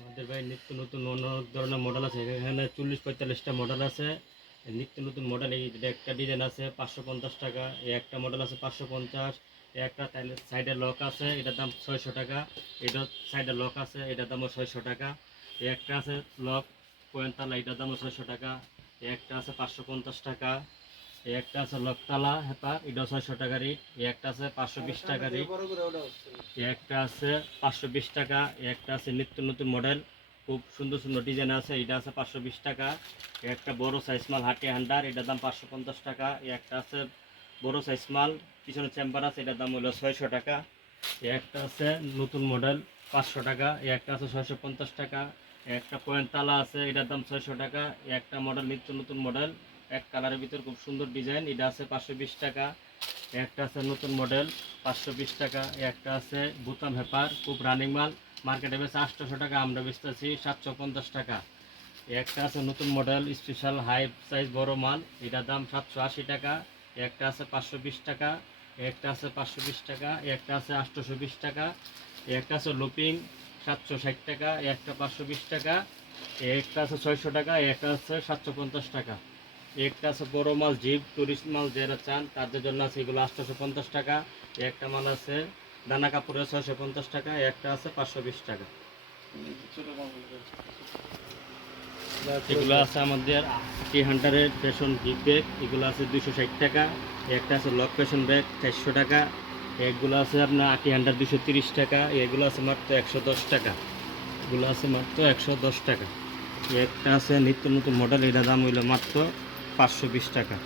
আমাদের ভাই নিত্য নতুন অন্য ধরনের মডেল আছে। এখানে চল্লিশ পঁয়তাল্লিশটা মডেল আছে। নিত্য নতুন মডেল এই একটা ডিজাইন আছে পাঁচশো পঞ্চাশ টাকা, এই একটা মডেল আছে পাঁচশো পঞ্চাশ একটা সাইডে লক আছে, এটার দাম ছয়শো টাকা এটা সাইডে লক আছে, এটার দামও ছয়শো টাকা একটা আছে লক পয়েন্টতালা এটার দামও ছয়শো টাকা একটা আছে পাঁচশো পঞ্চাশ টাকা এই একটা আছে লকতালা হেপা এটাও ছয়শো টাকা রেট এই একটা আছে পাঁচশো বিশ টাকা রেট এই একটা আছে পাঁচশো বিশ টাকা এই একটা আছে নিত্য নতুন মডেল খুব সুন্দর সুন্দর ডিজাইন আছে এটা আছে পাঁচশো বিশ টাকা একটা বড় সাইজ মাল হাটি হান্ডার এটার দাম পাঁচশো পঞ্চাশ টাকা একটা আছে বড় সাইজ মাল পিছনে চেম্বার আছে এটার দাম হলো ছয়শো টাকা একটা আছে নতুন মডেল পাঁচশো টাকা একটা আছে ছয়শো পঞ্চাশ টাকা একটা পয়েন্ট তালা আছে এটার দাম ছয়শো টাকা একটা মডেল নিত্য নতুন মডেল এক কালারের ভিতর খুব সুন্দর ডিজাইন। এটা আছে পাঁচশো বিশ টাকা, একটা আছে নতুন মডেল, পাঁচশো বিশ টাকা। একটা আছে বুতাম হেপার, খুব রানিং মাল। মার্কেটে বেছে আটশোশো টাকা, আমরা বেচতেছি সাতশো পঞ্চাশ টাকা। একটা আছে নতুন মডেল স্পেশাল হাই সাইজ বড় মাল। এটার দাম সাতশো আশি টাকা। একটা আছে পাঁচশো বিশ টাকা। একটা আছে পাঁচশো বিশ টাকা। একটা আছে আটশোশো বিশ টাকা। একটা আছে লুপিং, সাতশো ষাট টাকা। একটা পাঁচশো বিশ টাকা। একটা আছে ছয়শো টাকা। একটা আছে সাতশো পঞ্চাশ টাকা। একটা আছে বড় মাল, জিপ, টুরিস্ট মাল যারা চান, তাদের জন্য আছে এগুলো আটশোশো পঞ্চাশ টাকা। একটা মাল আছে দানা কাপড়ের ছয়শো পঞ্চাশ টাকা, একটা আছে পাঁচশো বিশ টাকা। এগুলো আছে আমাদের টি হান্টারের ফ্যাশন গিক ব্যাগ, এগুলো আছে দুশো ষাট টাকা, একটা আছে লক ফ্যাশন ব্যাগ, চারশো টাকা। এগুলো আছে আপনার আটি হান্ডার দুশো তিরিশ টাকা, এগুলো আছে মাত্র একশো দশ টাকা। এগুলো আছে মাত্র একশো দশ টাকা। একটা আছে নিত্য নতুন মডেল এটার দাম হইল মাত্র পাঁচশো বিশ টাকা।